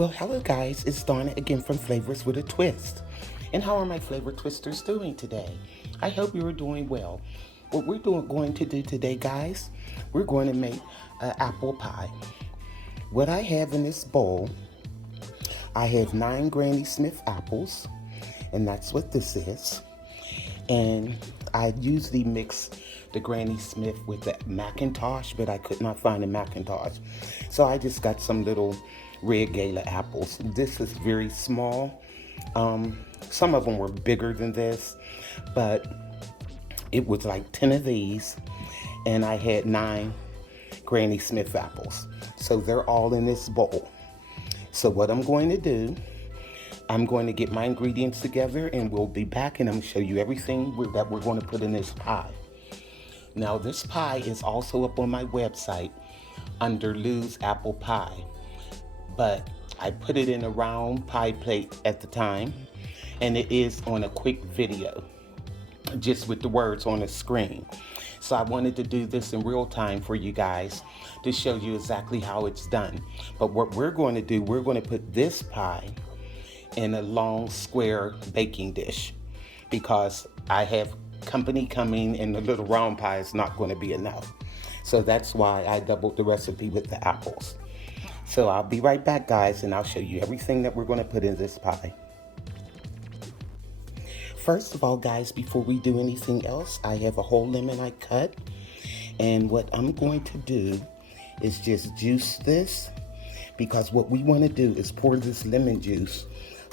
Well, hello guys, it's Donna again from Flavors with a Twist. And how are my flavor twisters doing today? I hope you are doing well. What we're going to do today, guys, we're going to make an apple pie. What I have in this bowl, I have 9 Granny Smith apples, and that's what this is. And I usually mix the Granny Smith with the Macintosh, but I could not find a Macintosh. So I just got some little red Gala apples. This is very small. Some of them were bigger than this, but it was like 10 of these, and I had 9 Granny Smith apples. So they're all in this bowl. So what I'm going to do, I'm going to get my ingredients together, and we'll be back, and I'm going to show you everything that we're going to put in this pie. Now, this pie is also up on my website under Lou's Apple Pie, but I put it in a round pie plate at the time, and it is on a quick video, just with the words on the screen. So I wanted to do this in real time for you guys to show you exactly how it's done. But what we're going to do, we're going to put this pie in a long square baking dish, because I have company coming and the little round pie is not going to be enough. So that's why I doubled the recipe with the apples. So I'll be right back, guys, and I'll show you everything that we're going to put in this pie. First of all, guys, before we do anything else, I have a whole lemon I cut, and what I'm going to do is just juice this, because what we want to do is pour this lemon juice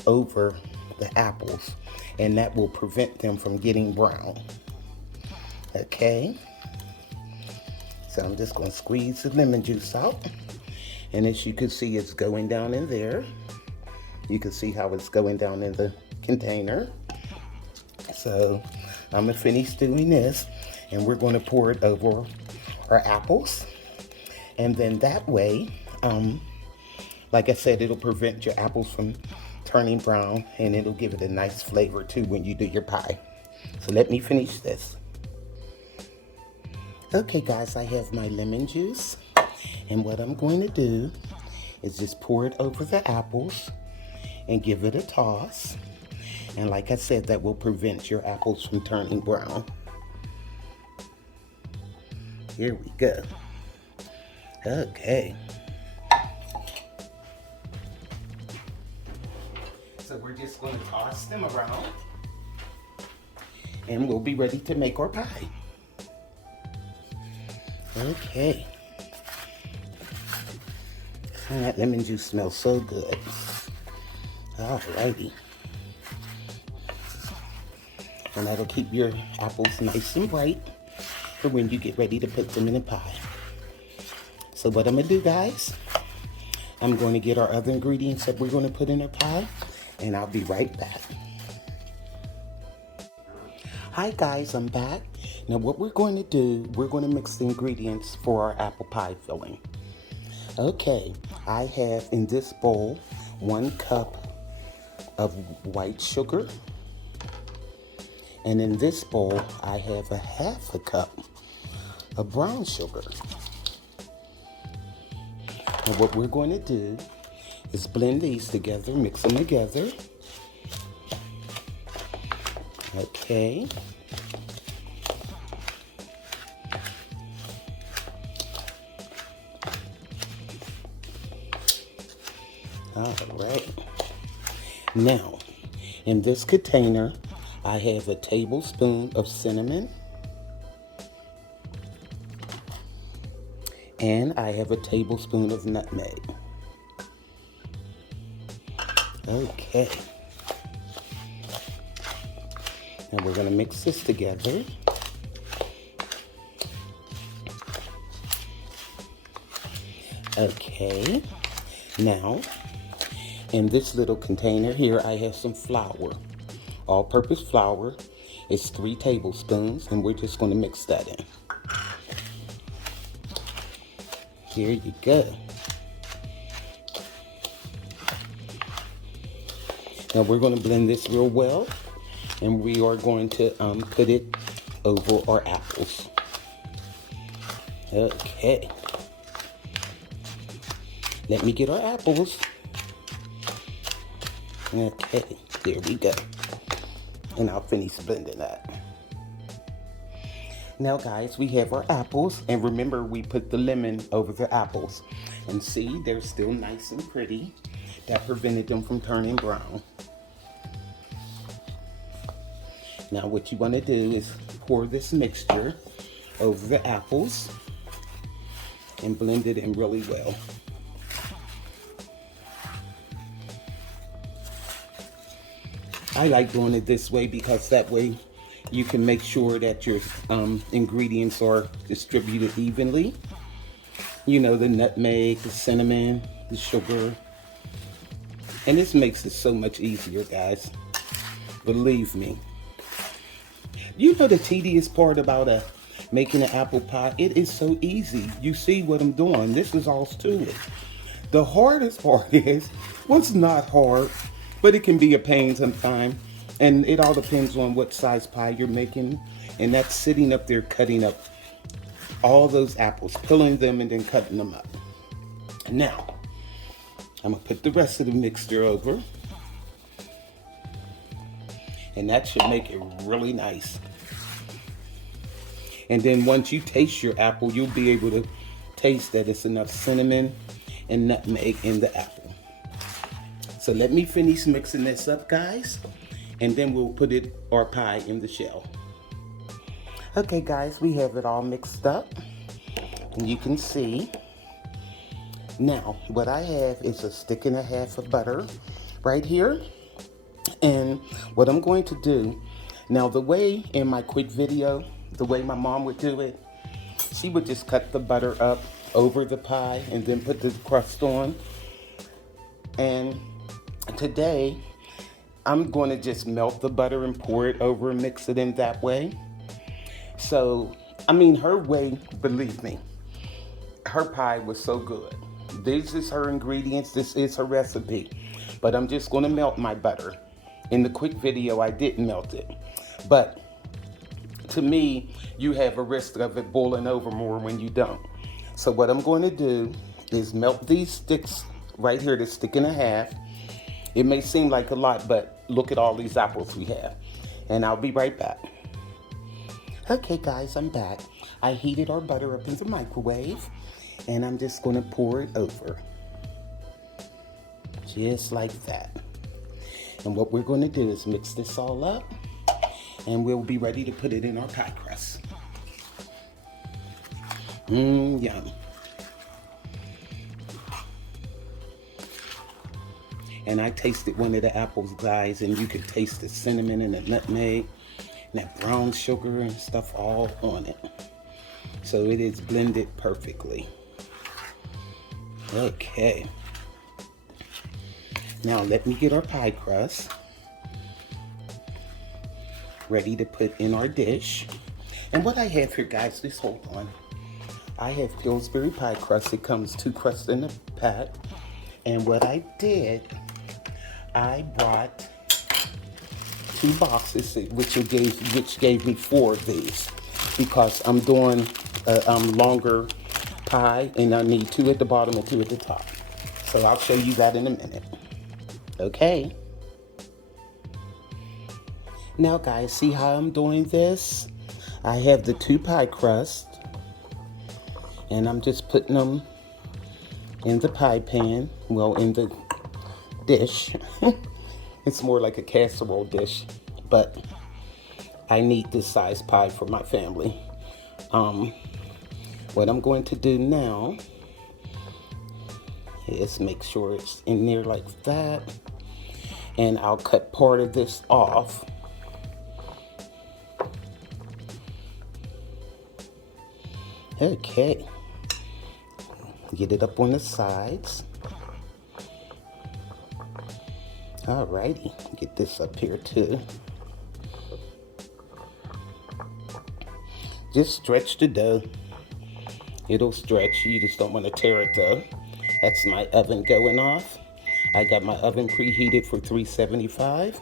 over the apples, and that will prevent them from getting brown. Okay, so I'm just going to squeeze the lemon juice out, and as you can see, it's going down in there. You can see how it's going down in the container. So I'm going to finish doing this, and we're going to pour it over our apples, and then that way, like I said, it'll prevent your apples from turning brown, and it'll give it a nice flavor too when you do your pie. So let me finish this. Okay, guys, I have my lemon juice, and what I'm going to do is just pour it over the apples and give it a toss. And like I said, that will prevent your apples from turning brown. Here we go. Okay. So we're just going to toss them around, and we'll be ready to make our pie. Okay. And that lemon juice smells so good. Alrighty. And that'll keep your apples nice and bright for when you get ready to put them in a pie. So what I'm going to do, guys, I'm going to get our other ingredients that we're going to put in our pie, and I'll be right back. Hi guys, I'm back. Now what we're going to do, we're going to mix the ingredients for our apple pie filling. Okay, I have in this bowl 1 cup of white sugar. And in this bowl, I have 1/2 cup of brown sugar. And what we're going to do is blend these together, mix them together. Okay. All right. Now, in this container, I have a tablespoon of cinnamon, and I have a tablespoon of nutmeg. Okay. Now we're going to mix this together. Okay. Now, in this little container here, I have some flour. All-purpose flour. It's 3 tablespoons, and we're just going to mix that in. Here you go. Now we're going to blend this real well, and we are going to put it over our apples. Okay. Let me get our apples. Okay, there we go. And I'll finish blending that. Now guys, we have our apples, and remember we put the lemon over the apples. And see, they're still nice and pretty. That prevented them from turning brown. Now what you want to do is pour this mixture over the apples and blend it in really well. I like doing it this way because that way you can make sure that your ingredients are distributed evenly. You know, the nutmeg, the cinnamon, the sugar. And this makes it so much easier, guys. Believe me. You know the tedious part about making an apple pie? It is so easy. You see what I'm doing. This is all to it. The hardest part is, well, it's not hard, but it can be a pain sometimes. And it all depends on what size pie you're making. And that's sitting up there cutting up all those apples, peeling them and then cutting them up. Now, I'm gonna put the rest of the mixture over. And that should make it really nice. And then once you taste your apple, you'll be able to taste that it's enough cinnamon and nutmeg in the apple. So let me finish mixing this up, guys. And then we'll put our pie in the shell. Okay guys, we have it all mixed up. And you can see. Now, what I have is a stick and a half of butter right here. And what I'm going to do, now the way in my quick video, the way my mom would do it, she would just cut the butter up over the pie and then put the crust on. And today, I'm going to just melt the butter and pour it over and mix it in that way. So, I mean, her way, believe me, her pie was so good. This is her ingredients, this is her recipe. But I'm just going to melt my butter. In the quick video, I didn't melt it. But to me, you have a risk of it boiling over more when you don't. So what I'm going to do is melt these sticks right here, this stick and a half. It may seem like a lot, but look at all these apples we have. And I'll be right back. Okay guys, I'm back. I heated our butter up in the microwave, and I'm just going to pour it over. Just like that. And what we're going to do is mix this all up, and we'll be ready to put it in our pie crust. Yum. And I tasted one of the apples, guys, and you could taste the cinnamon and the nutmeg and that brown sugar and stuff all on it. So it is blended perfectly. Okay. Now let me get our pie crust ready to put in our dish. And what I have here, guys, just hold on. I have Pillsbury pie crust. It comes 2 crusts in a pack. And what I did, I brought 2 boxes, which gave me 4 of these, because I'm doing a longer pie, and I need 2 at the bottom and 2 at the top. So I'll show you that in a minute. Okay. Now guys, see how I'm doing this? I have the 2 pie crusts, and I'm just putting them in the pie pan, well, in the dish. It's more like a casserole dish, but I need this size pie for my family. What I'm going to do now is make sure it's in there like that, and I'll cut part of this off. Okay, get it up on the sides. Alrighty, get this up here too. Just stretch the dough. It'll stretch, you just don't want to tear it though. That's my oven going off. I got my oven preheated for 375.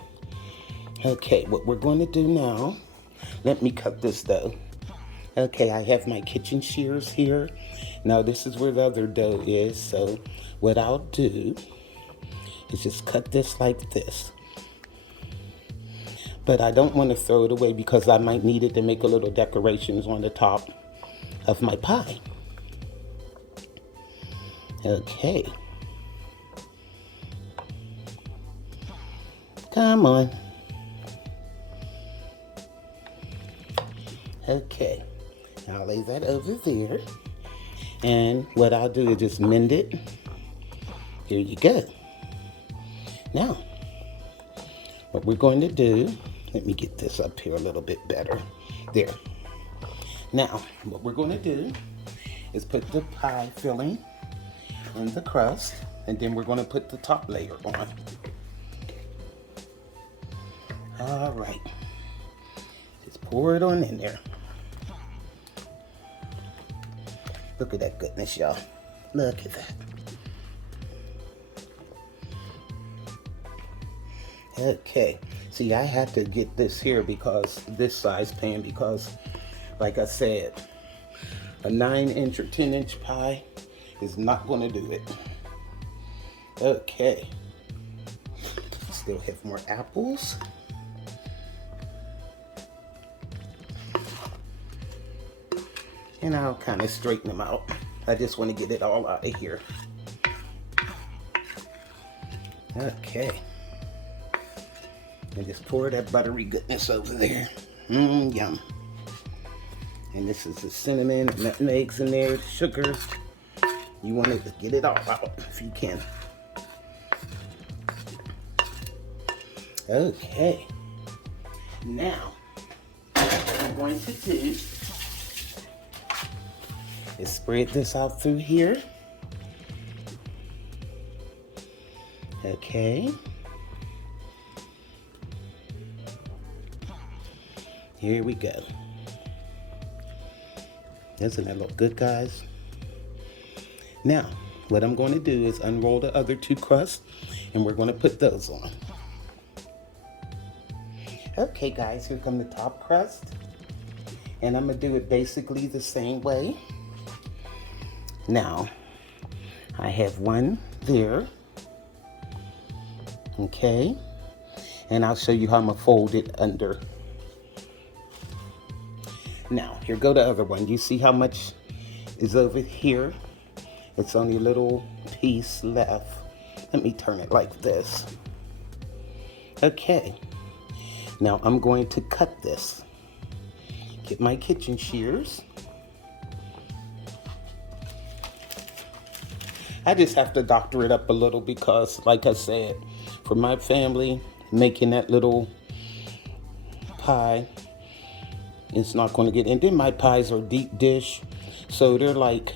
Okay, what we're going to do now, let me cut this dough. Okay, I have my kitchen shears here. Now this is where the other dough is, so what I'll do is just cut this like this. But I don't want to throw it away because I might need it to make a little decorations on the top of my pie. Okay. Come on. Okay. I'll lay that over there. And what I'll do is just mend it. Here you go. Now, what we're going to do, let me get this up here a little bit better. There. Now, what we're going to do is put the pie filling on the crust, and then we're going to put the top layer on. All right. Just pour it on in there. Look at that goodness, y'all. Look at that. Okay. See, I had to get this here because this size pan, because like I said, a 9-inch or 10-inch pie is not going to do it. Okay. Still have more apples. And I'll kind of straighten them out. I just want to get it all out of here. Okay. And just pour that buttery goodness over there. Yum. And this is the cinnamon, nutmegs in there, sugar. You want to get it all out if you can. Okay. Now, what I'm going to do is spread this out through here. Okay. Here we go. Doesn't that look good, guys? Now, what I'm going to do is unroll the other 2 crusts, and we're going to put those on. Okay, guys, here come the top crust. And I'm going to do it basically the same way. Now, I have one there. Okay. And I'll show you how I'm going to fold it under. Now, here go the other one. You see how much is over here? It's only a little piece left. Let me turn it like this. Okay. Now, I'm going to cut this. Get my kitchen shears. I just have to doctor it up a little because, like I said, for my family, making that little pie, it's not going to get, and then my pies are deep dish, so they're like,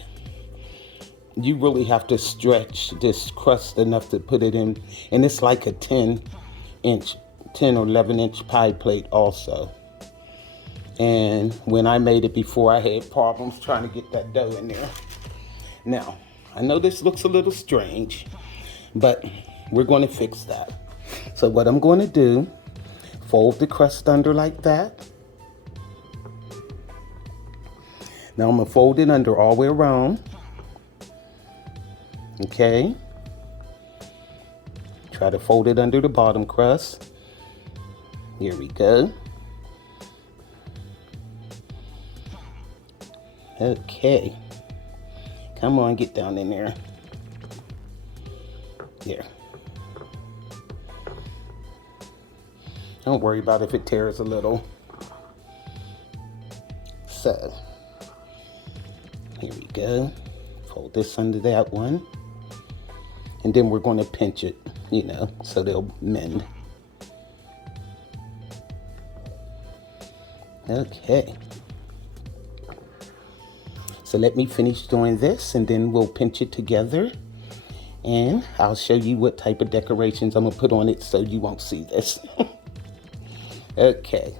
you really have to stretch this crust enough to put it in, and it's like a 10 or 11-inch pie plate also. And when I made it before, I had problems trying to get that dough in there. Now, I know this looks a little strange, but we're going to fix that. So what I'm going to do, fold the crust under like that. Now I'm going to fold it under all the way around. Okay. Try to fold it under the bottom crust. Here we go. Okay. Come on, get down in there. There. Don't worry about if it tears a little. So, here we go. Fold this under that one. And then we're going to pinch it, you know, so they'll mend. Okay. So let me finish doing this and then we'll pinch it together. And I'll show you what type of decorations I'm going to put on it so you won't see this. Okay.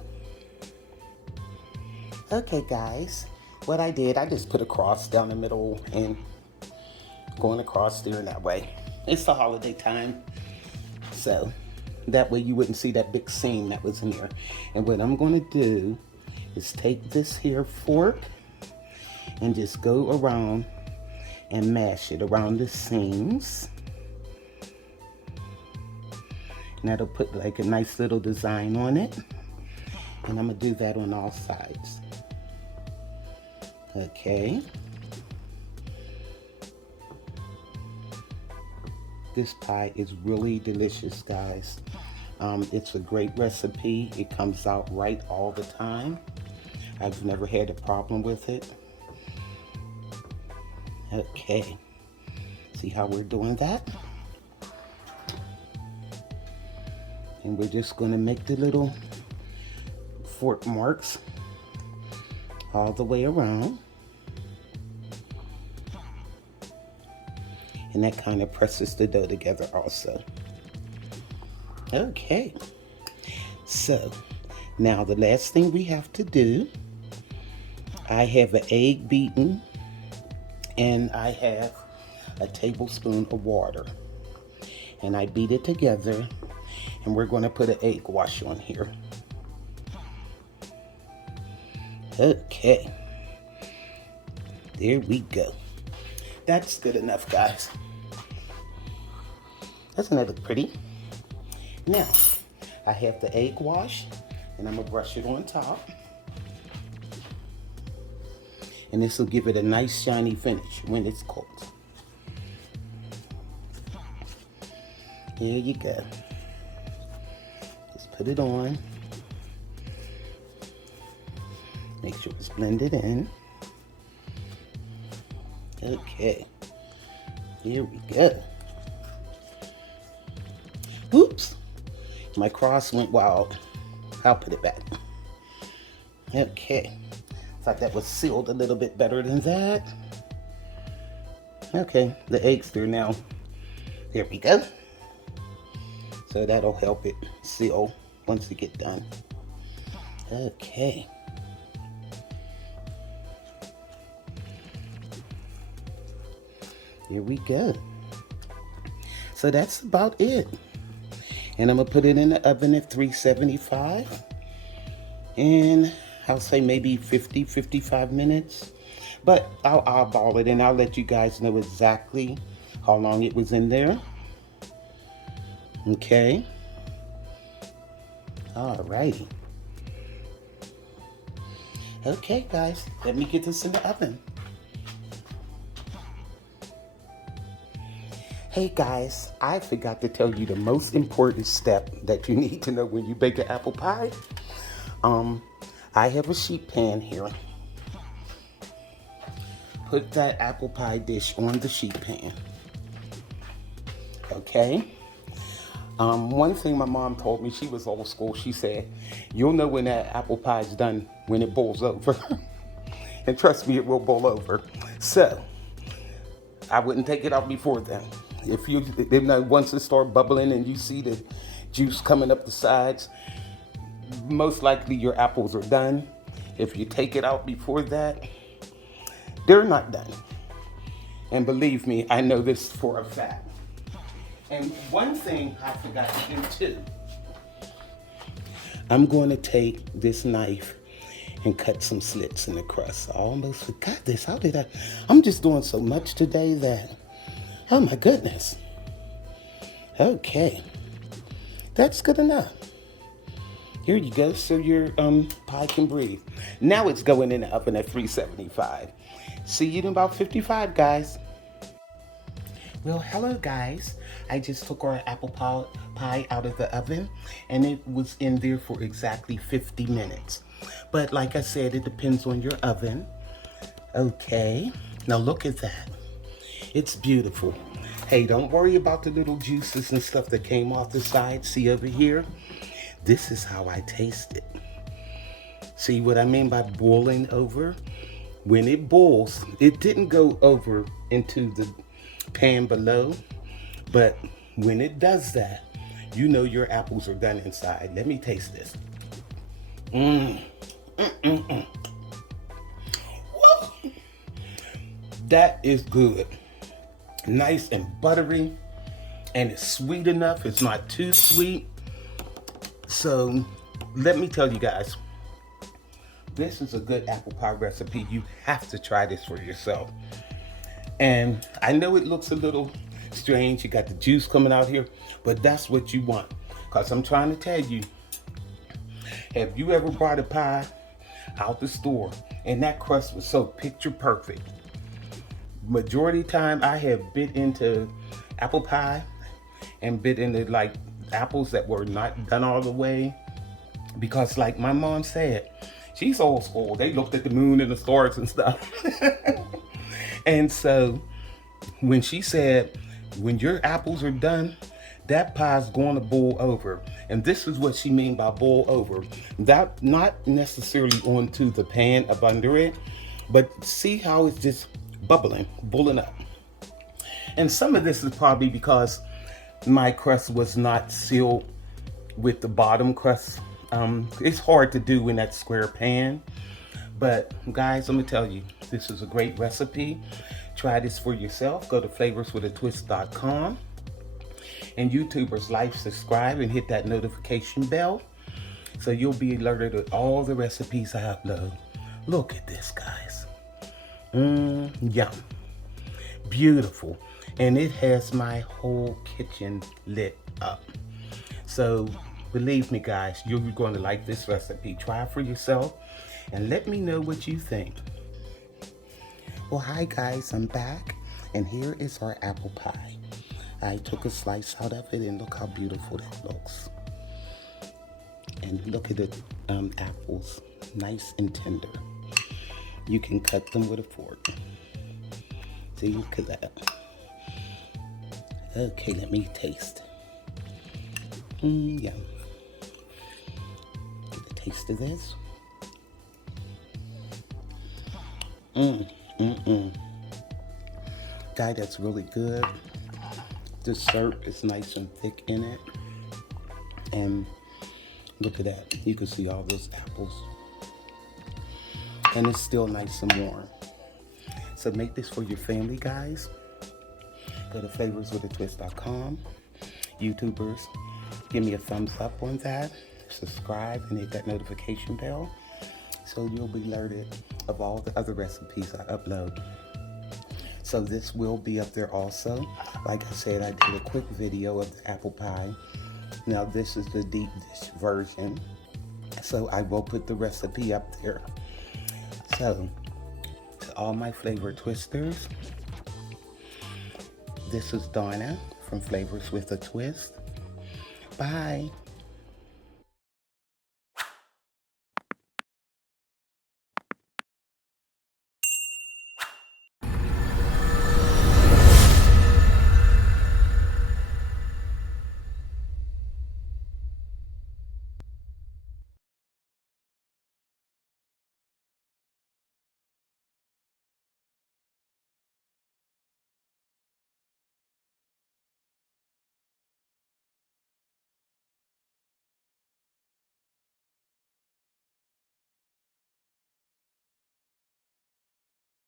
Okay, guys. What I did, I just put a cross down the middle and going across there that way. It's the holiday time. So that way you wouldn't see that big seam that was in here. And what I'm going to do is take this here fork and just go around and mash it around the seams. And that'll put like a nice little design on it. And I'm gonna do that on all sides. Okay. This pie is really delicious, guys. It's a great recipe. It comes out right all the time. I've never had a problem with it. Okay. See how we're doing that? And we're just going to make the little fork marks all the way around. And that kind of presses the dough together also. Okay. So, now the last thing we have to do, I have an egg beaten and I have a tablespoon of water. And I beat it together and we're going to put an egg wash on here. Okay. There we go. That's good enough, guys. Doesn't that look pretty? Now, I have the egg wash, and I'm gonna brush it on top. And this will give it a nice shiny finish when it's cold. There you go. Just put it on. Make sure it's blended in. Okay, here we go. Oops, my cross went wild. I'll put it back. Okay, thought that was sealed a little bit better than that. Okay, the egg's through now. There we go. So that'll help it seal once you get done. Okay. Here we go. So that's about it. And I'm gonna put it in the oven at 375. And I'll say maybe 55 minutes. But I'll eyeball it and I'll let you guys know exactly how long it was in there. Okay. Alrighty. Okay, guys, let me get this in the oven. Hey guys, I forgot to tell you the most important step that you need to know when you bake an apple pie. I have a sheet pan here. Put that apple pie dish on the sheet pan. Okay? One thing my mom told me, she was old school, she said, you'll know when that apple pie is done when it boils over. And trust me, it will boil over. So, I wouldn't take it out before then. If you know, once it starts bubbling and you see the juice coming up the sides, most likely your apples are done. If you take it out before that, they're not done. And believe me, I know this for a fact. And one thing I forgot to do too, I'm going to take this knife and cut some slits in the crust. I almost forgot this. How did I? I'm just doing so much today that, oh my goodness. Okay, that's good enough. Here you go, so your pie can breathe. Now it's going in the oven at 375. See you in about 55, guys. Well, hello guys. I just took our apple pie out of the oven and it was in there for exactly 50 minutes. But like I said, it depends on your oven. Okay, now look at that. It's beautiful. Hey, don't worry about the little juices and stuff that came off the side. See over here? This is how I taste it. See what I mean by boiling over? When it boils, it didn't go over into the pan below, but when it does that, you know your apples are done inside. Let me taste this. Woo! That is good. Nice and buttery, and it's sweet enough. It's not too sweet. So let me tell you guys, this is a good apple pie recipe. You have to try this for yourself. And I know it looks a little strange. You got the juice coming out here, but that's what you want. Because I'm trying to tell you, have you ever brought a pie out the store and that crust was so picture perfect? Majority of the time I have bit into apple pie and bit into like apples that were not done all the way, because like my mom said, she's old school. They looked at the moon and the stars and stuff. And so when she said, when your apples are done, that pie's going to boil over. And this is what she mean by boil over. That not necessarily onto the pan up under it, but see how it's just bubbling, boiling up. And some of this is probably because my crust was not sealed with the bottom crust. It's hard to do in that square pan. But guys, I'm gonna tell you, this is a great recipe. Try this for yourself. Go to flavorswithatwist.com. And YouTubers, like, subscribe, and hit that notification bell so you'll be alerted of all the recipes I upload. Look at this, guys. Yum. Beautiful. And it has my whole kitchen lit up. So believe me, guys, you're going to like this recipe. Try it for yourself and let me know what you think. Well, hi guys, I'm back, and here is our apple pie. I took a slice out of it, and look how beautiful that looks. And look at the apples, nice and tender. You can cut them with a fork. See, look at that. Okay, let me taste. Yeah. Get a taste of this. Guy, that's really good. The syrup is nice and thick in it. And look at that. You can see all those apples. And it's still nice and warm. So make this for your family, guys. Go to flavorswithatwist.com. YouTubers, give me a thumbs up on that. Subscribe and hit that notification bell so you'll be alerted of all the other recipes I upload. So this will be up there also. Like I said, I did a quick video of the apple pie. Now this is the deep dish version. So I will put the recipe up there. So to all my flavor twisters, this is Donna from Flavors with a Twist. Bye.